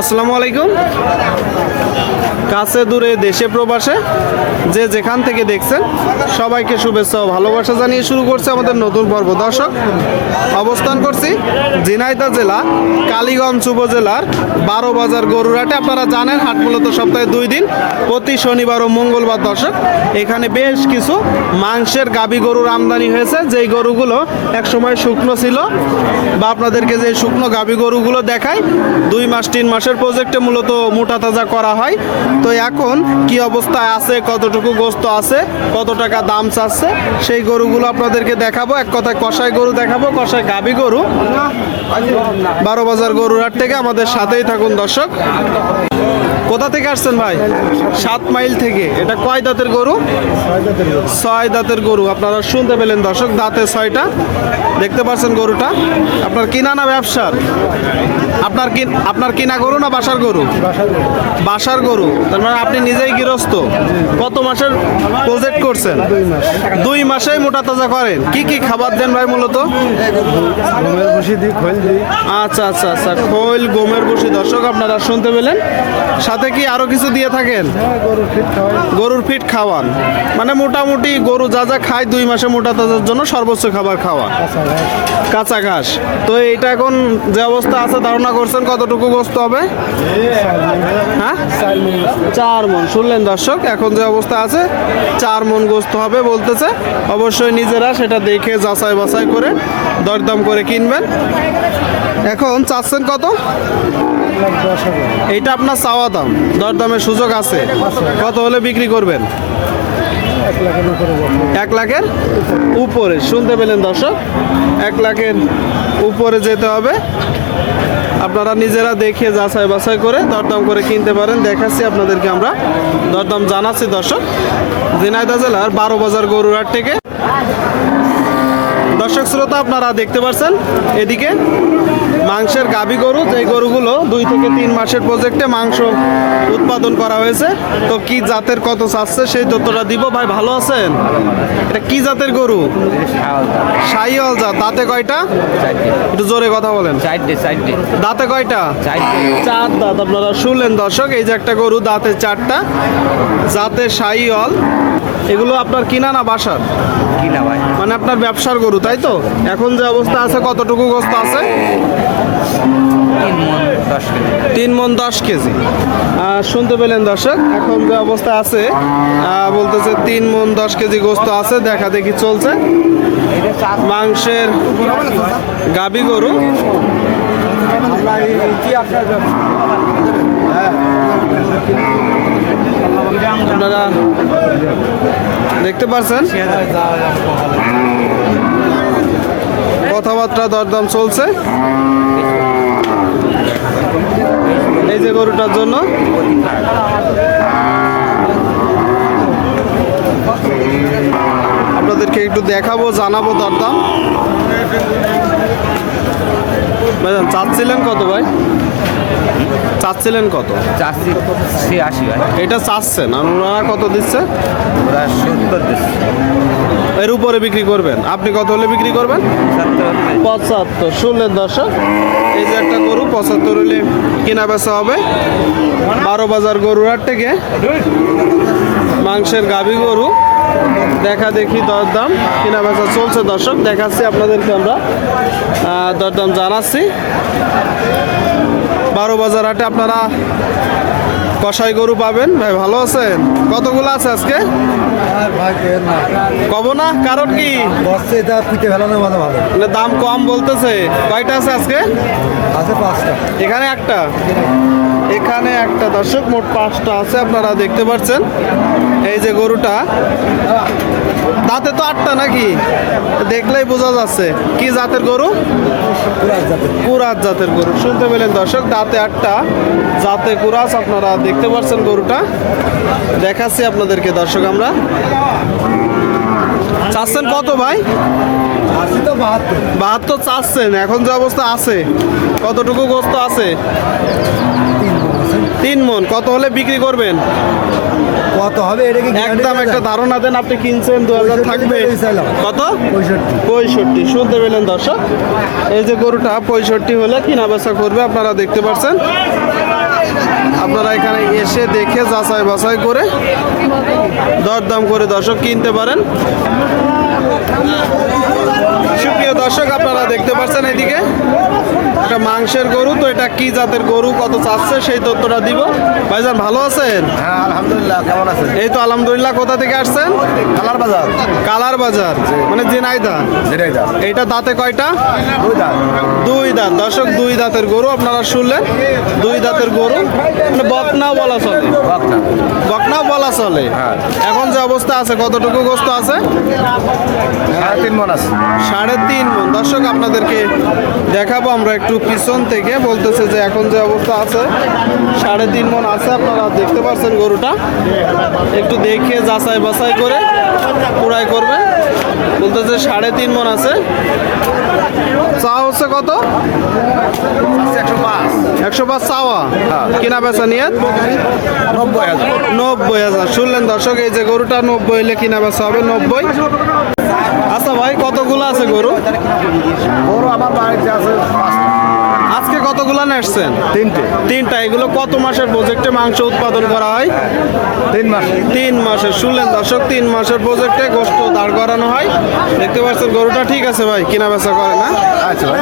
আসসালামু আলাইকুম। কাছে দূরে দেশে প্রবাসে যে যেখান থেকে দেখছেন সবাইকে শুভেচ্ছা ও ভালোবাসা জানিয়ে শুরু করছে আমাদের নতুন পর্ব। দর্শক, অবস্থান করছি ঝিনাইদহ জেলা কালীগঞ্জ উপজেলার 12 বাজার গরুর হাটে। আপনারা জানেন হাট মূলত সপ্তাহে 2 দিন, প্রতি শনিবার ও মঙ্গলবার। দর্শক, এখানে বেশ কিছু মাংসের গাভী গরুর আমদানি হয়েছে, যেই গরুগুলো একসময় শুকনো ছিল, বা আপনাদেরকে যে শুকনো গাভী গরুগুলো দেখায় 2 মাস 3 মাসের প্রজেক্টে মূলত মোটা তাজা করা হয়। তো এখন কি অবস্থায় আছে, কতটুকু গোস্ত আছে, কত টাকা দাম চাচ্ছে, সেই গরুগুলো আপনাদেরকে দেখাবো। এক কথায় কষাই গরু দেখাবো, কষাই গাভী গরু। 12 বাজার গরুর হাট থেকে আমাদের সাথেই থাকুন দর্শক। কোথা থেকে আসছেন ভাই? 7 মাইল থেকে। এটা কয় দাঁতের গরু? 6 দাঁতের গরু। আপনারা শুনতে পেলেন দর্শক, দাঁতে 6টা। দেখতে পাচ্ছেন গরুটা আপনার কিনা না ব্যবসার? আপনার কিনা গরু না বাসার গরু? বাসার গরু। তার মানে আপনি নিজেই গৃহস্থ। কত মাসের প্রজেক্ট করছেন? 2 মাসেই মোটা তাজা করেন। কি কি খাবার দেন ভাই মূলত? আচ্ছা আচ্ছা আচ্ছা, খোল, গমের ভুসি। দর্শক, আপনারা শুনতে পেলেন। সাথে কি আরো কিছু দিয়ে থাকেন? গরুর ফিট খাওয়ান। মানে মোটামুটি গরু যা যা খায় 2 মাসে মোটা তাজার জন্য সর্বোচ্চ খাবার খাওয়া, কাঁচা ঘাস। তো এইটা এখন যে অবস্থা আছে, ধারণা করছেন কতটুকু গোস্ত হবে? হ্যাঁ, 4 মণ। শুনলেন দর্শক, এখন যে অবস্থা আছে 4 মণ গোস্ত হবে বলতেছে। অবশ্যই নিজেরা সেটা দেখে যাচাই বাছাই করে দরদাম করে কিনবেন। এখন চাচ্ছেন কত? এইটা আপনার চাওয়া দাম, দরদামের সুযোগ আছে। কত হলে বিক্রি করবেন? 1 লাখের উপরে। শুনতে পেলেন দর্শক, 1 লাখের উপরে যেতে হবে। আপনারা নিজেরা দেখে যাচাই বাছাই করে দরদাম করে কিনতে পারেন। দেখাচ্ছি আপনাদেরকে, আমরা দরদাম জানাচ্ছি দর্শক, ঝিনাইদহ জেলার 12 বাজার গরুর হাট থেকে। দর্শক শ্রোতা, আপনারা দেখতে পাচ্ছেন এদিকে মাংসের গাভী গরু, যে গরুগুলো 2 থেকে 3 মাসের প্রজেক্টে মাংস উৎপাদন করা হয়েছে। তো কি জাতের কত চাচ্ছে সেই তথ্যটা দিব। ভাই ভালো আছেন? এটা কি জাতের গরু? শাহিওয়াল জাত। দাঁতে কয়টা? একটু জোরে কথা বলেন। দাঁতে কয়টা? 4 দাঁত। আপনারা শুনলেন দর্শক, এই যে একটা গরু, দাঁতে 4টা, জাতে শাহিওয়াল। এগুলো আপনার কিনা না বাসার? কিনা ভাই। মানে আপনার ব্যবসার গরু, তাই তো? এখন যে অবস্থা আছে কতটুকু গোস্ত আছে? 3 মণ 10 কেজি। শুনতে পেলেন দর্শক, এখন যে অবস্থা আছে বলতেছে 3 মণ 10 কেজি গোস্ত আছে। দেখা দেখি চলছে মাংসের গাভী গরু। আপনারা দেখতে পাচ্ছেন কথাবার্তা, দরদাম চলছে এই যে গরুটার জন্য। আপনাদেরকে একটু দেখাবো, জানাবো দরদাম। ভাইজান চাচ্ছিলেন কত ভাই? চাচ্ছিলেন কত? 80 ভাই। এটা চাচ্ছেন, আর ওনারা কত দিচ্ছে? ওরা 70 দিচ্ছে। এর উপরে বিক্রি করবেন? আপনি কত হলে বিক্রি করবেন? 75। শুনলেন দর্শক, এই যে একটা গরু 75 হলে কেনা বেচা হবে। 12 বাজার গরুর হাট থেকে মাংসের গাভী গরু দেখা দেখি দরদাম কেনা বেচা চলছে দর্শক। দেখাচ্ছি আপনাদেরকে, আমরা দরদাম জানাচ্ছি। 12 বাজার হাটে আপনারা কষাই গরু পাবেন। ভাই ভালো আছেন? কতগুলো আছে আজকে? কব না, কারণ কি দাম কম বলতেছে। কয়টা আছে আজকে? এখানে একটা, এখানে একটা। দর্শক, মোট 5টা আছে। আপনারা দেখতে পাচ্ছেন এই যে গরুটা, দাঁতে তো 8টা নাকি? দেখলেই বোঝা যাচ্ছে। কি জাতের গরু? কুরাজ জাতের গরু। শুনতে পেলেন দর্শক, দাঁতে 8টা, জাতে কুরাজ। আপনারা দেখতে পাচ্ছেন গরুটা, দেখাচ্ছি আপনাদেরকে দর্শক। আমরা চাচ্ছেন কত ভাই? 72 চাচ্ছেন। এখন যে অবস্থা আছে কতটুকু গোস্ত আছে? 3 মণ। কত হলে বিক্রি করবেন? কত হবে এটা কি একদম একটা ধারণা দেন, আপনি কিনছেন 2000 থাকবে কত? 65 শুনতে পেলেন দর্শক, এই যে গরুটা 65 হলে কিনা বেচা করবে, আপনারা দেখতে পাচ্ছেন। আপনারা এখানে এসে দেখে যাচাই বাছাই করে দরদাম করে দর্শক কিনতে পারেন। সুপ্রিয় দর্শক, আপনারা দেখতে পাচ্ছেন এদিকে একটা মাংসের গরু, তো এটা কি জাতের গরু, কত চাচ্ছে সেই তথ্যটা দিব। ভাইজান ভালো আছেন? হ্যাঁ আলহামদুলিল্লাহ, কেমন আছেন? এই তো আলহামদুলিল্লাহ। কোথা থেকে আসছেন? কালার বাজার, কালার বাজার, মানে ঝিনাইদহ। ঝিনাইদহ। এইটা দাঁতে কয়টা? দুই দাঁত। দুই দাঁত। দর্শক, দুই দাঁতের গরু আপনারা শুনলেন, দুই দাঁতের গরু, মানে বকনাও বলা চলে, বকনা। বকনাও বলা চলে। হ্যাঁ। এখন যে অবস্থা আছে, কতটুকু গোস্ত আছে? 3.5 মণ আছে। 3.5 মণ। দর্শক, আপনাদেরকে দেখাবো আমরা একটু পিছন থেকে, বলতেছে যে এখন যে অবস্থা আছে 3.5 মণ আছে। আপনারা দেখতে পাচ্ছেন গরুটা, একটু দেখে যাচাই বাছাই করে পুরাই করবে। বলতেছে 3.5 মণ আছে। চা হচ্ছে কত? 105। 105 চাওয়া, কিনা বেচা নিয়ে 90,000। 90,000। শুনলেন দর্শক, এই যে গরুটা 90 হলে কিনা বেচা হবে 90। আচ্ছা ভাই, কতগুলো আছে গরু? গরু আমার বাড়িতে আছে 5টা। আজকে কতগুলো নেসছেন? 3টে। 3টা। এগুলো কত মাসের প্রজেক্টে মাংস উৎপাদন করা হয়? 3 মাস। 3 মাসের। শুনলেন দর্শক, 3 মাসের প্রজেক্টে গোস্ত দাঁড় করানো হয়। দেখতে পাচ্ছেন গরুটা ঠিক আছে ভাই, কিনা বেচা করে না? আচ্ছা ভাই।